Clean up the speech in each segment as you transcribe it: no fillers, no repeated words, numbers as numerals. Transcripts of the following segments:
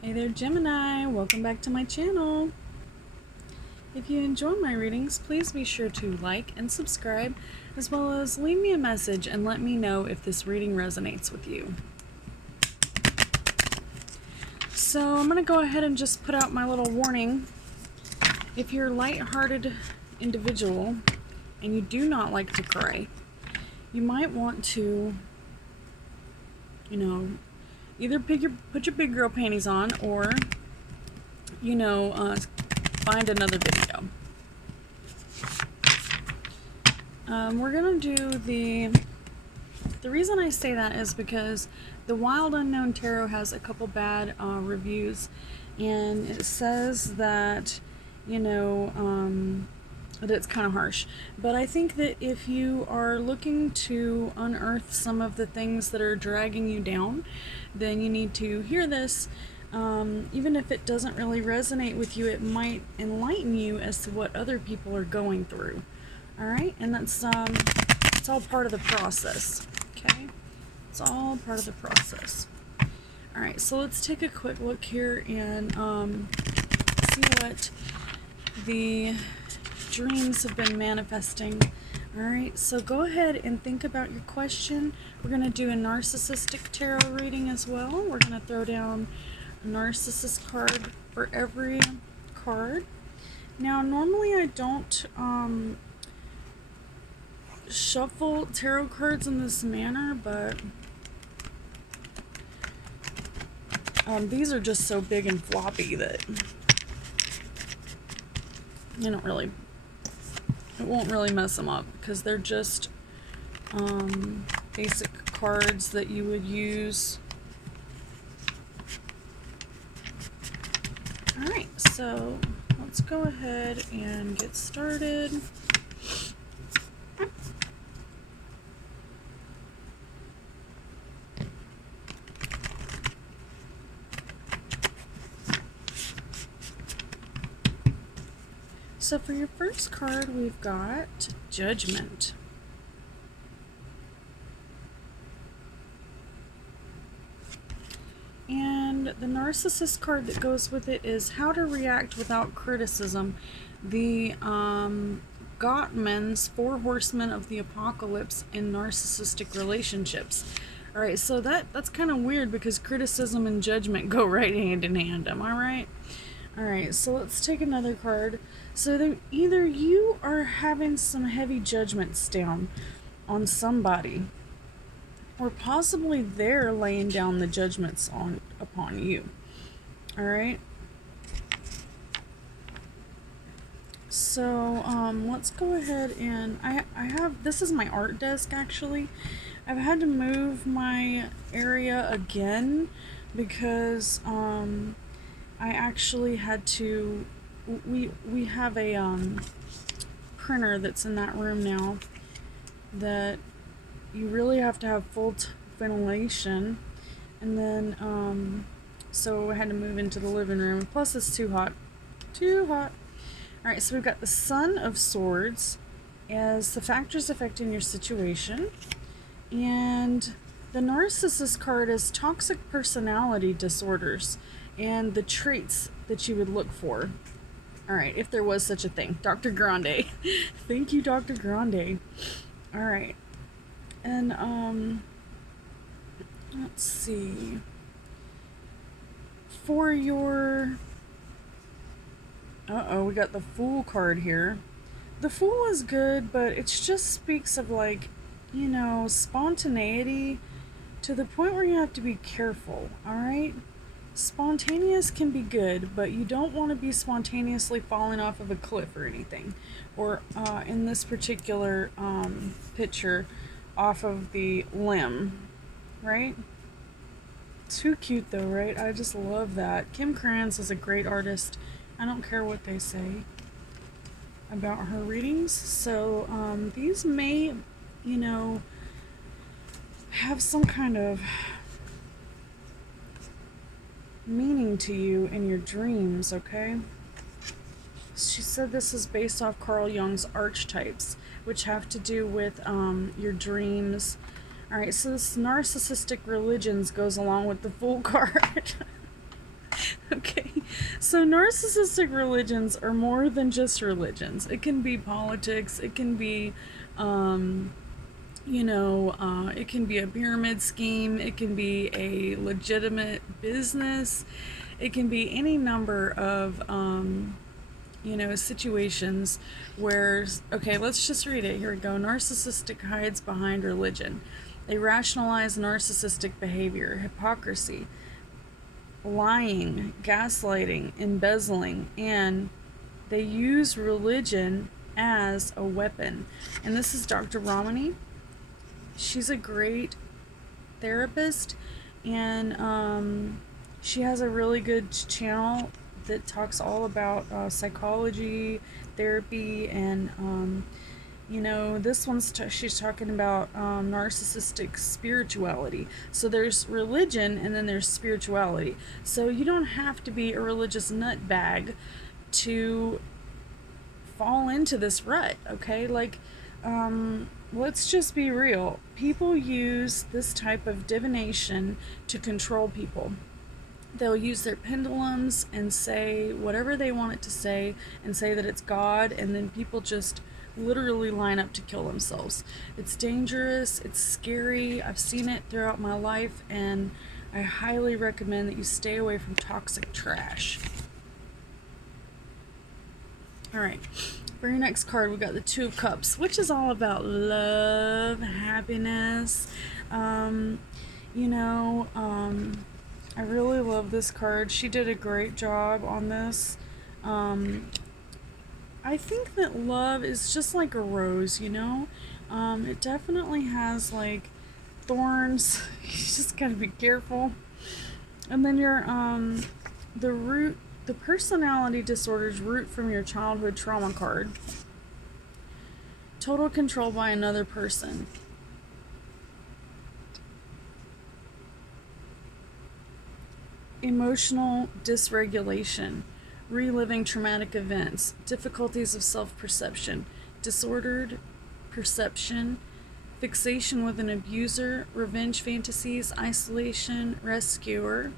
Hey there, Gemini. Welcome back to my channel. If you enjoy my readings, please be sure to like and subscribe, as well as leave me a message and let me know if this reading resonates with you. So I'm going to go ahead and just put out my little warning. If you're a light-hearted individual and you do not like to cry, you might want to, either put your big girl panties on or, find another video. We're going to do the reason I say that is because the Wild Unknown Tarot has a couple bad reviews, and it says that, that it's kind of harsh. But I think that if you are looking to unearth some of the things that are dragging you down, then you need to hear this. Even if it doesn't really resonate with you, it might enlighten you as to what other people are going through. Alright? And that's it's all part of the process. Okay? It's all part of the process. Alright, so let's take a quick look here and see what the dreams have been manifesting. Alright, so go ahead and think about your question. We're going to do a Narcissistic Tarot reading as well. We're going to throw down a Narcissist card for every card. Now, normally I don't shuffle tarot cards in this manner, but these are just so big and floppy that it won't really mess them up, because they're just basic cards that you would use. Alright, so let's go ahead and get started. So for your first card, we've got Judgment. And the Narcissist card that goes with it is How to React Without Criticism. The Gottman's 4 Horsemen of the Apocalypse in Narcissistic Relationships. Alright, so that's kind of weird because criticism and judgment go right hand in hand. Am I right? Alright, so let's take another card. So either you are having some heavy judgments down on somebody, or possibly they're laying down the judgments upon you. Alright? So, let's go ahead and I have, this is my art desk actually. I've had to move my area again because I actually had to, we have a printer that's in that room now that you really have to have full ventilation, and then so I had to move into the living room. Plus it's too hot. Alright, so we've got the Son of Swords as the factors affecting your situation, and the Narcissist card is toxic personality disorders and the traits that you would look for. Alright, if there was such a thing. Dr. Grande. Thank you, Dr. Grande. Alright. And, let's see. For your... we got the Fool card here. The Fool is good, but it just speaks of, like, spontaneity to the point where you have to be careful, alright? Spontaneous can be good, but you don't want to be spontaneously falling off of a cliff or anything. Or, in this particular picture, off of the limb, right? Too cute though, right? I just love that. Kim Kranz is a great artist. I don't care what they say about her readings. So, these may, have some kind of meaning to you in your dreams, okay? She said this is based off Carl Jung's archetypes, which have to do with your dreams. Alright, so this narcissistic religions goes along with the Fool card. Okay, so narcissistic religions are more than just religions. It can be politics, it can be, it can be a pyramid scheme, it can be a legitimate business, it can be any number of, situations where, okay, let's just read it. Here we go. Narcissistic hides behind religion. They rationalize narcissistic behavior, hypocrisy, lying, gaslighting, embezzling, and they use religion as a weapon. And this is Dr. Ramani. She's a great therapist, and she has a really good channel that talks all about psychology, therapy, and this one's she's talking about narcissistic spirituality. So there's religion and then there's spirituality. So you don't have to be a religious nutbag to fall into this rut, okay? Like, let's just be real. People use this type of divination to control people. They'll use their pendulums and say whatever they want it to say and say that it's God, and then people just literally line up to kill themselves. It's dangerous, it's scary, I've seen it throughout my life, and I highly recommend that you stay away from toxic trash. Alright, for your next card, we got the Two of Cups, which is all about love, happiness. I really love this card. She did a great job on this. I think that love is just like a rose, it definitely has like thorns. You just gotta be careful. And then your the personality disorders root from your childhood trauma card. Total control by another person. Emotional dysregulation, reliving traumatic events, difficulties of self-perception, disordered perception, fixation with an abuser, revenge fantasies, isolation, rescuer,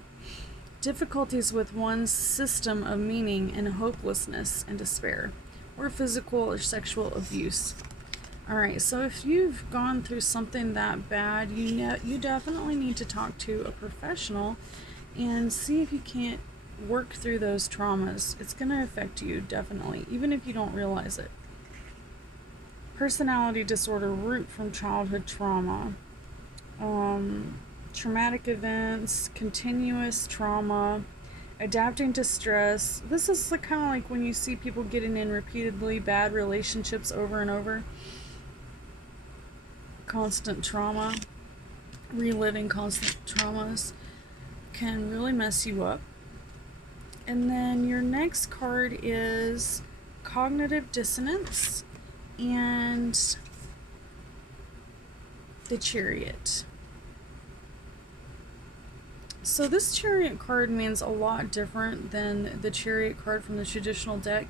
difficulties with one's system of meaning, and hopelessness and despair, or physical or sexual abuse. Alright, so if you've gone through something that bad, you definitely need to talk to a professional and see if you can't work through those traumas. It's going to affect you, definitely, even if you don't realize it. Personality disorder root from childhood trauma. Traumatic events, continuous trauma, adapting to stress. This is kind of like when you see people getting in repeatedly bad relationships over and over. Constant trauma, reliving constant traumas can really mess you up. And then your next card is cognitive dissonance and the Chariot. So this Chariot card means a lot different than the Chariot card from the traditional deck,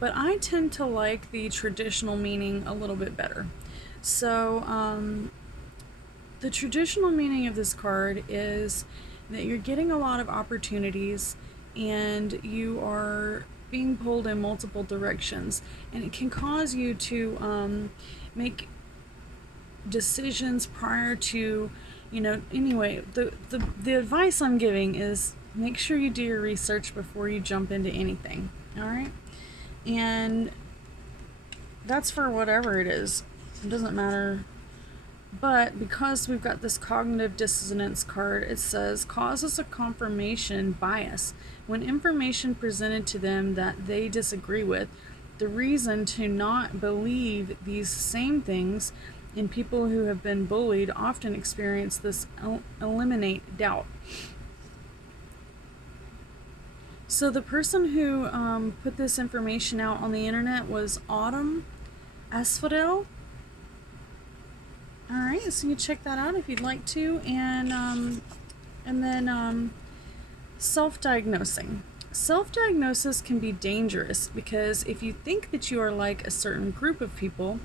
but I tend to like the traditional meaning a little bit better. So the traditional meaning of this card is that you're getting a lot of opportunities and you are being pulled in multiple directions, and it can cause you to make decisions prior to, anyway, the advice I'm giving is make sure you do your research before you jump into anything. All right, and that's for whatever it is. It doesn't matter. But because we've got this cognitive dissonance card, it says causes a confirmation bias when information presented to them that they disagree with. The reason to not believe these same things in people who have been bullied often experience this eliminate doubt. So the person who put this information out on the internet was Autumn Asphodel. Alright, so you check that out if you'd like to. And then self-diagnosing. Self-diagnosis can be dangerous because if you think that you are like a certain group of people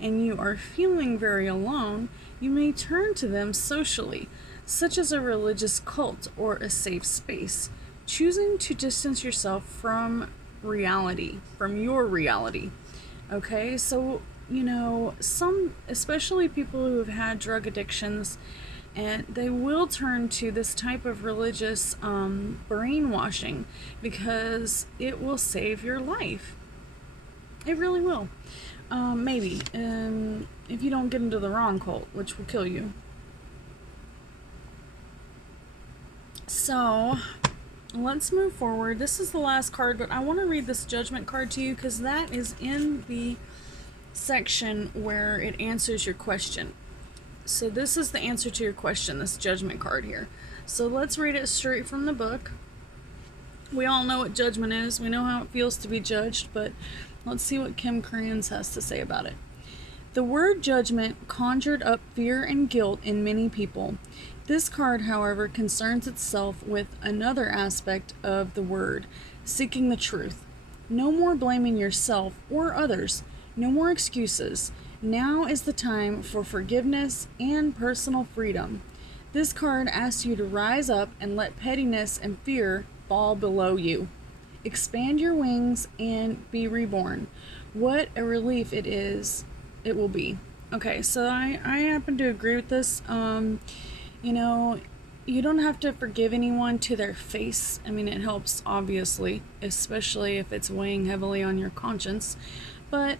and you are feeling very alone, you may turn to them socially, such as a religious cult or a safe space. choosing to distance yourself from reality, from your reality. Okay, so, you know, some, especially people who have had drug addictions, and they will turn to this type of religious brainwashing because it will save your life. It really will. Maybe. If you don't get into the wrong cult, which will kill you. So, let's move forward. This is the last card, but I want to read this Judgment card to you because that is in the section where it answers your question. So this is the answer to your question, this Judgment card here. So let's read it straight from the book. We all know what judgment is. We know how it feels to be judged, but let's see what Kim Crayons has to say about it. The word judgment conjured up fear and guilt in many people. This card, however, concerns itself with another aspect of the word, seeking the truth. No more blaming yourself or others. No more excuses. Now is the time for forgiveness and personal freedom. This card asks you to rise up and let pettiness and fear fall below you. Expand your wings and be reborn. What a relief it will be. Okay, so I happen to agree with this. You know, you don't have to forgive anyone to their face. I mean, it helps, obviously, especially if it's weighing heavily on your conscience. But,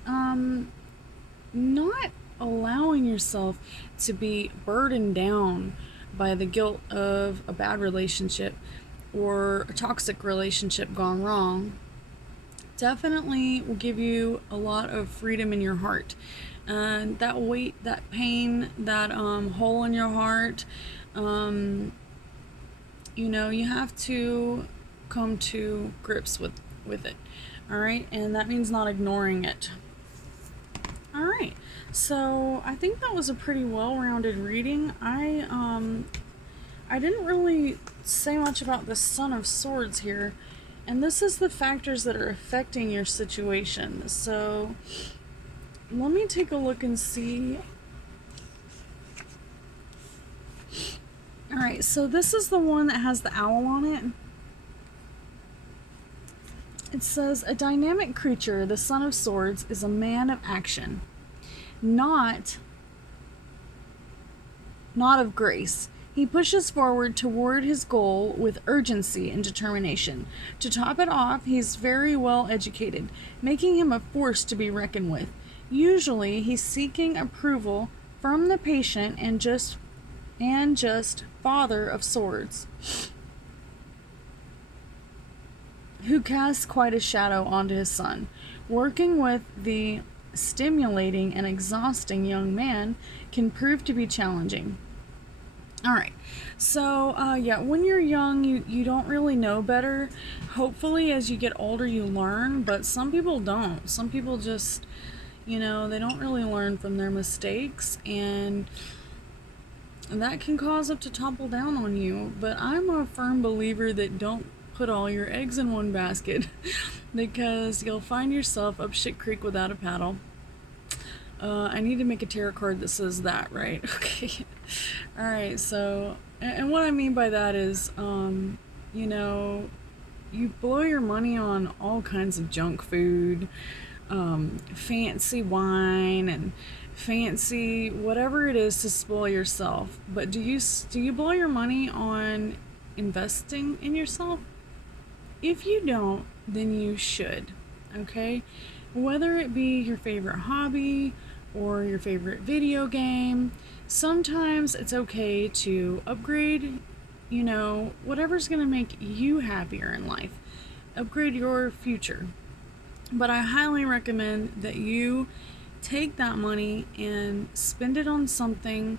not allowing yourself to be burdened down by the guilt of a bad relationship or a toxic relationship gone wrong definitely will give you a lot of freedom in your heart. And that weight, that pain, that hole in your heart, you know, you have to come to grips with it. All right, and that means not ignoring it. All right, so I think that was a pretty well-rounded reading. I didn't really say much about the Son of Swords here, and this is the factors that are affecting your situation. So let me take a look and see. All right, so this is the one that has the owl on it. It says, a dynamic creature, the Son of Swords, is a man of action, not of grace. He pushes forward toward his goal with urgency and determination. To top it off, he's very well educated, making him a force to be reckoned with. Usually, he's seeking approval from the patient and just Father of Swords, who casts quite a shadow onto his son. Working with the stimulating and exhausting young man can prove to be challenging. Alright, so yeah, when you're young, you don't really know better. Hopefully as you get older you learn, but some people don't. Some people just, you know, they don't really learn from their mistakes, and that can cause it to topple down on you. But I'm a firm believer that don't put all your eggs in one basket because you'll find yourself up shit creek without a paddle. I need to make a tarot card that says that, right? Okay. Alright, so, and what I mean by that is, you know, you blow your money on all kinds of junk food, fancy wine, and fancy whatever it is to spoil yourself. But do you blow your money on investing in yourself? If you don't, then you should, okay? Whether it be your favorite hobby or your favorite video game, sometimes it's okay to upgrade, you know, whatever's gonna make you happier in life. Upgrade your future. But I highly recommend that you take that money and spend it on something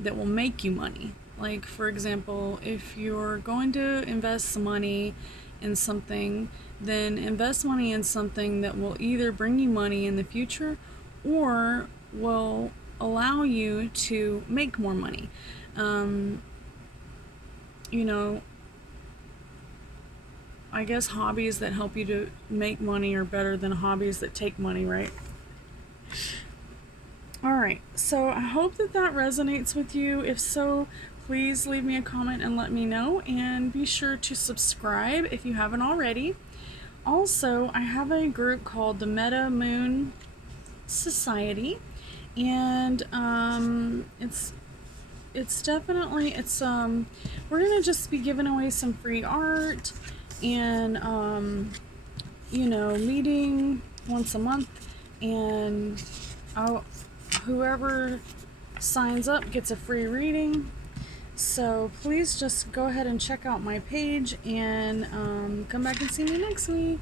that will make you money. Like, for example, if you're going to invest some money in something, then invest money in something that will either bring you money in the future or will allow you to make more money. You know, I guess hobbies that help you to make money are better than hobbies that take money, right? Alright, so I hope that resonates with you. If so, please leave me a comment and let me know, and be sure to subscribe if you haven't already. Also, I have a group called the Meta Moon Society, and it's definitely, we're gonna just be giving away some free art, and you know, meeting once a month, and whoever signs up gets a free reading. So please just go ahead and check out my page, and come back and see me next week.